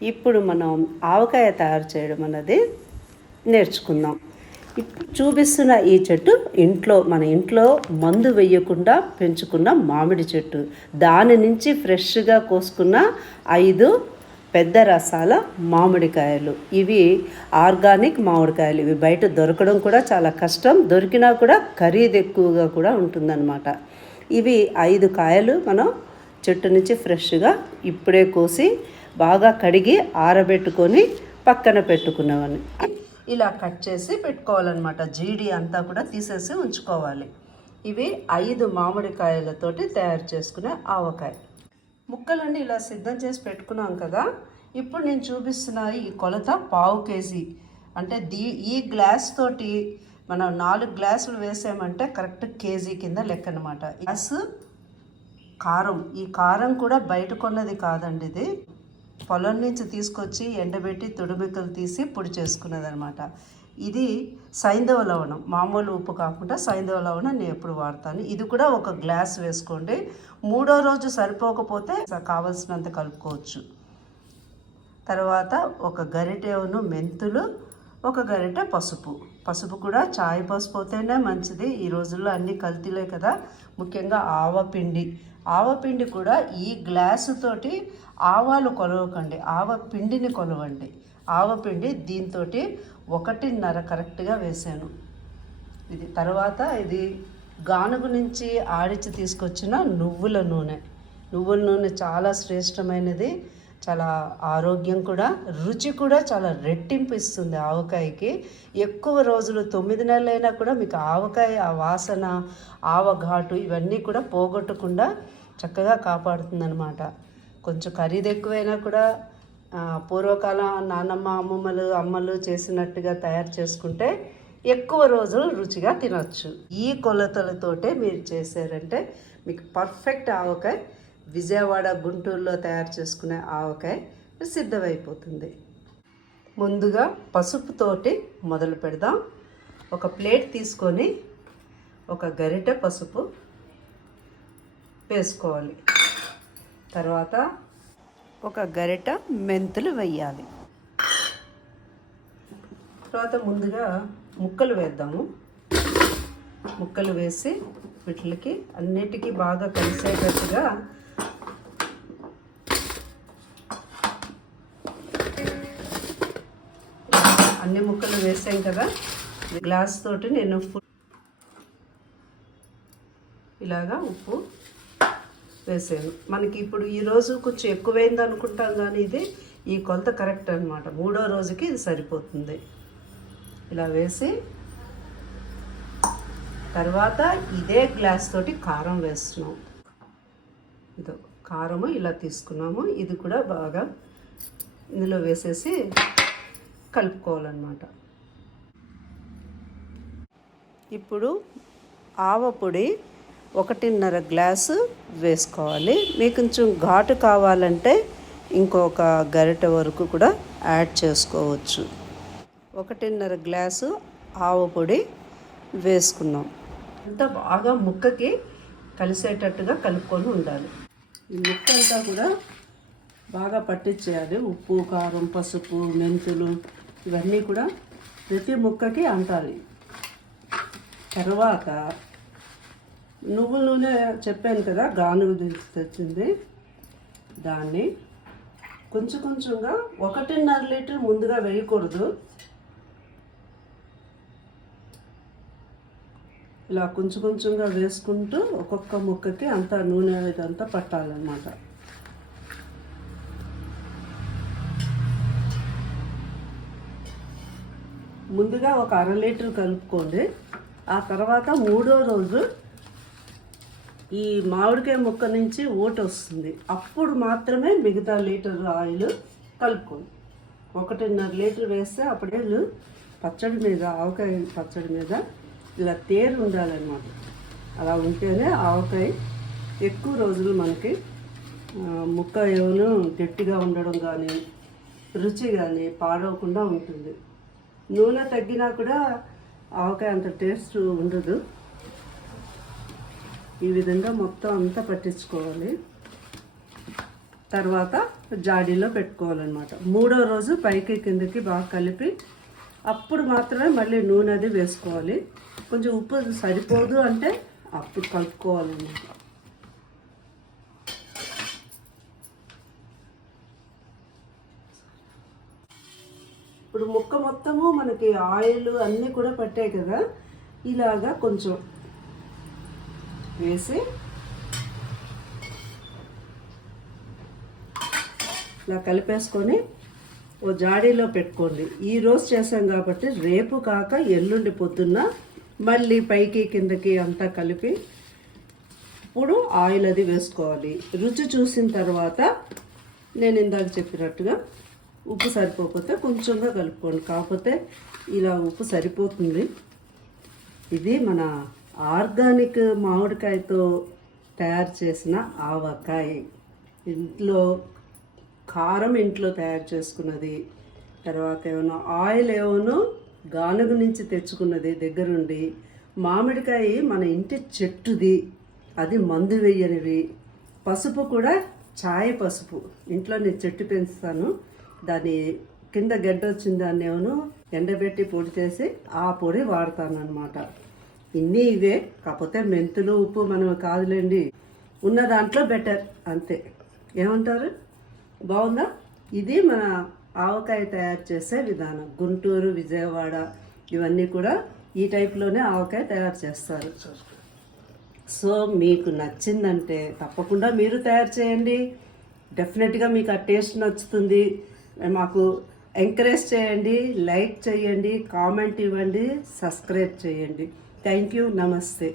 ఇప్పుడు మనం ఆవకాయ తయారు చేయడం అన్నది నేర్చుకుందాం. ఇప్పుడు చూపిస్తున్న ఈ చెట్టు మన ఇంట్లో మందు వేయకుండా పెంచుకున్న మామిడి చెట్టు. దాని నుంచి ఫ్రెష్గా కోసుకున్న 5 పెద్ద రసాల మామిడికాయలు. ఇవి ఆర్గానిక్ మామిడికాయలు. ఇవి బయట దొరకడం కూడా చాలా కష్టం. దొరికినా కూడా ఖరీదు ఎక్కువగా కూడా ఉంటుందన్నమాట. ఇవి 5 కాయలు మనం చెట్టు నుంచి ఫ్రెష్గా ఇప్పుడే కోసి బాగా కడిగి ఆరబెట్టుకొని పక్కన పెట్టుకున్నవన్నీ ఇలా కట్ చేసి పెట్టుకోవాలన్నమాట. జీడి అంతా కూడా తీసేసి ఉంచుకోవాలి. ఇవి 5 మామిడికాయలతోటి తయారు చేసుకునే ఆవకాయ ముక్కలన్నీ ఇలా సిద్ధం చేసి పెట్టుకున్నాం కదా. ఇప్పుడు నేను చూపిస్తున్న ఈ కొలత 1/2 కేజీ. అంటే ఈ గ్లాస్ తోటి మనం 4 గ్లాసులు వేసామంటే కరెక్ట్ కేజీ కింద లెక్క అనమాట. గ్లాస్ కారం, ఈ కారం కూడా బయట కొన్నది కాదండి. ఇది పొలం నుంచి తీసుకొచ్చి ఎండబెట్టి తుడుమికలు తీసి పొడి చేసుకున్నది అనమాట. ఇది సైంధవ లవణం, మామూలు ఉప్పు కాకుండా సైంధవ లవణం నేను ఎప్పుడు వాడతాను. ఇది కూడా 1 గ్లాస్ వేసుకోండి. 3వ రోజు సరిపోకపోతే కావలసినంత కలుపుకోవచ్చు. తర్వాత 1 గరిటెను మెంతులు, 1 గరిటె పసుపు కూడా చాయ్ పసుపు అయితేనే మంచిది. ఈ రోజుల్లో అన్ని కల్తీలే కదా. ముఖ్యంగా ఆవపిండి కూడా ఈ గ్లాసు తోటి ఆవాలు కొలవకండి, ఆవపిండిని కొలవండి. ఆవపిండి దీంతో 1.5 కరెక్ట్గా వేసాను. ఇది తర్వాత ఇది గానుగు నుంచి ఆడిచి తీసుకొచ్చిన నువ్వుల నూనె చాలా శ్రేష్టమైనది. చాలా ఆరోగ్యం కూడా, రుచి కూడా చాలా రెట్టింపు ఇస్తుంది ఆవకాయకి. ఎక్కువ రోజులు 9 నెలలైనా కూడా మీకు ఆవకాయ ఆ వాసన, ఆవఘాటు ఇవన్నీ కూడా పోగొట్టకుండా చక్కగా కాపాడుతుందన్నమాట. కొంచెం ఖరీదు ఎక్కువైనా కూడా పూర్వకాలం నాన్నమ్మ అమ్మలు చేసినట్టుగా తయారు చేసుకుంటే ఎక్కువ రోజులు రుచిగా తినచ్చు. ఈ కొలతలతోటే మీరు చేశారంటే మీకు పర్ఫెక్ట్ ఆవకాయ, విజయవాడ గుంటూరులో తయారు చేసుకునే ఆవకాయ సిద్ధమైపోతుంది. ముందుగా పసుపుతోటి మొదలు పెడదాం. 1 ప్లేట్ తీసుకొని 1 గరిటె పసుపు వేసుకోవాలి. తర్వాత 1 గరిటె మెంతులు వేయాలి. తర్వాత ముందుగా ముక్కలు వేద్దాము. ముక్కలు వేసి వీటికి అన్నిటికీ బాగా కలిసేటట్టుగా అన్ని ముక్కలు వేసాం కదా. గ్లాస్ తోటి నేను ఇలాగా ఉప్పు వేసాను. మనకి ఇప్పుడు ఈరోజు కొంచెం ఎక్కువైంది అనుకుంటాం, కానీ ఈ కొలత కరెక్ట్ అనమాట. 3వ రోజుకి ఇది సరిపోతుంది. ఇలా వేసి తర్వాత ఇదే గ్లాస్ తోటి కారం వేస్తున్నాం. ఇదో కారము ఇలా తీసుకున్నాము. ఇది కూడా బాగా ఇందులో వేసేసి కలుపుకోవాలన్నమాట. ఇప్పుడు ఆవపొడి 1.5 గ్లాసు వేసుకోవాలి. మీకు కొంచెం ఘాటు కావాలంటే ఇంకొక గరిటె వరకు కూడా యాడ్ చేసుకోవచ్చు. 1.5 గ్లాసు ఆవపొడి వేసుకున్నాం. అంతా బాగా ముక్కకి కలిసేటట్టుగా కలుపుకొని ఉండాలి. ఈ ముక్క అంతా కూడా బాగా పట్టించేయాలి. ఉప్పు, కారం, పసుపు, మెంతులు ఇవన్నీ కూడా ప్రతి ముక్కకి అంటాలి. తర్వాత నువ్వుల నూనె చెప్పాను కదా, గానుగు తెచ్చింది. దాన్ని కొంచెంగా 1.5 లీటర్ ముందుగా వేయకూడదు. ఇలా కొంచెంగా వేసుకుంటూ ఒక్కొక్క ముక్కకి అంతా నూనె ఇదంతా పట్టాలన్నమాట. ముందుగా 1/2 లీటర్ కలుపుకోండి. ఆ తర్వాత 3వ రోజు ఈ మామిడికాయ ముక్క నుంచి ఊట వస్తుంది. అప్పుడు మాత్రమే మిగతా లీటర్ ఆయిల్ కలుపుకోండి. 1.5 లీటర్ వేస్తే అప్పుడే పచ్చడి మీద, ఆవకాయ పచ్చడి మీద ఇలా తేరు ఉండాలన్నమాట. అలా ఉంటేనే ఆవకాయ ఎక్కువ రోజులు మనకి ముక్క ఏమో గట్టిగా ఉండడం కానీ రుచి కానీ పాడవకుండా ఉంటుంది. నూనె తగ్గినా కూడా ఆవకాయ అంత టేస్ట్ ఉండదు. ఈ విధంగా మొత్తం అంతా పట్టించుకోవాలి. తర్వాత జాడీలో పెట్టుకోవాలన్నమాట. 3వ రోజు పైకి కిందకి బాగా కలిపి అప్పుడు మాత్రమే మళ్ళీ నూనె అది వేసుకోవాలి. కొంచెం ఉప్పు సరిపోదు అంటే అప్పుడు కలుపుకోవాలన్నమాట. ఇప్పుడు ముక్క మొత్తము మనకి ఆయిల్ అన్నీ కూడా పట్టాయి కదా, ఇలాగా కొంచెం వేసి ఇలా కలిపేసుకొని ఓ జాడీలో పెట్టుకోండి. ఈరోజు చేసాం కాబట్టి రేపు కాక ఎల్లుండి పొద్దున్న మళ్ళీ పైకి కిందకి అంతా కలిపి ఇప్పుడు ఆయిల్ అది వేసుకోవాలి. రుచి చూసిన తర్వాత నేను ఇందాక చెప్పినట్టుగా ఉప్పు సరిపోకపోతే కొంచెంగా కలుపుకోండి. కాకపోతే ఇలా ఉప్పు సరిపోతుంది. ఇది మన ఆర్గానిక్ మామిడికాయతో తయారు చేసిన ఆవకాయ. ఇంట్లో కారం ఇంట్లో తయారు చేసుకున్నది, తర్వాత ఏమన్నా ఆయిల్ ఏమో గానుగ నుంచి తెచ్చుకున్నది దగ్గరుండి, మామిడికాయ మన ఇంటి చెట్టుది, అది మందు వేయనివి, పసుపు కూడా ఛాయ్ పసుపు ఇంట్లో నేను చెట్టు పెంచుతాను, దాని కింద గడ్డ వచ్చిన దాన్ని ఏమో ఎండబెట్టి పొడి చేసి ఆ పొడి వాడతాను అనమాట. ఇన్ని ఇవే, కాకపోతే మెంతులు ఉప్పు మనం కాదులేండి, ఉన్న దాంట్లో బెటర్ అంతే. ఏమంటారు? బాగుందా? ఇది మన ఆవకాయ తయారు చేసే విధానం. గుంటూరు, విజయవాడ ఇవన్నీ కూడా ఈ టైప్లోనే ఆవకాయ తయారు చేస్తారు. సో మీకు నచ్చిందంటే తప్పకుండా మీరు తయారు చేయండి. డెఫినెట్గా మీకు ఆ టేస్ట్ నచ్చుతుంది. మాకు ఎంకరేజ్ చేయండి, లైక్ చేయండి, కామెంట్ ఇవ్వండి, సబ్స్క్రైబ్ చేయండి. Thank you. నమస్తే.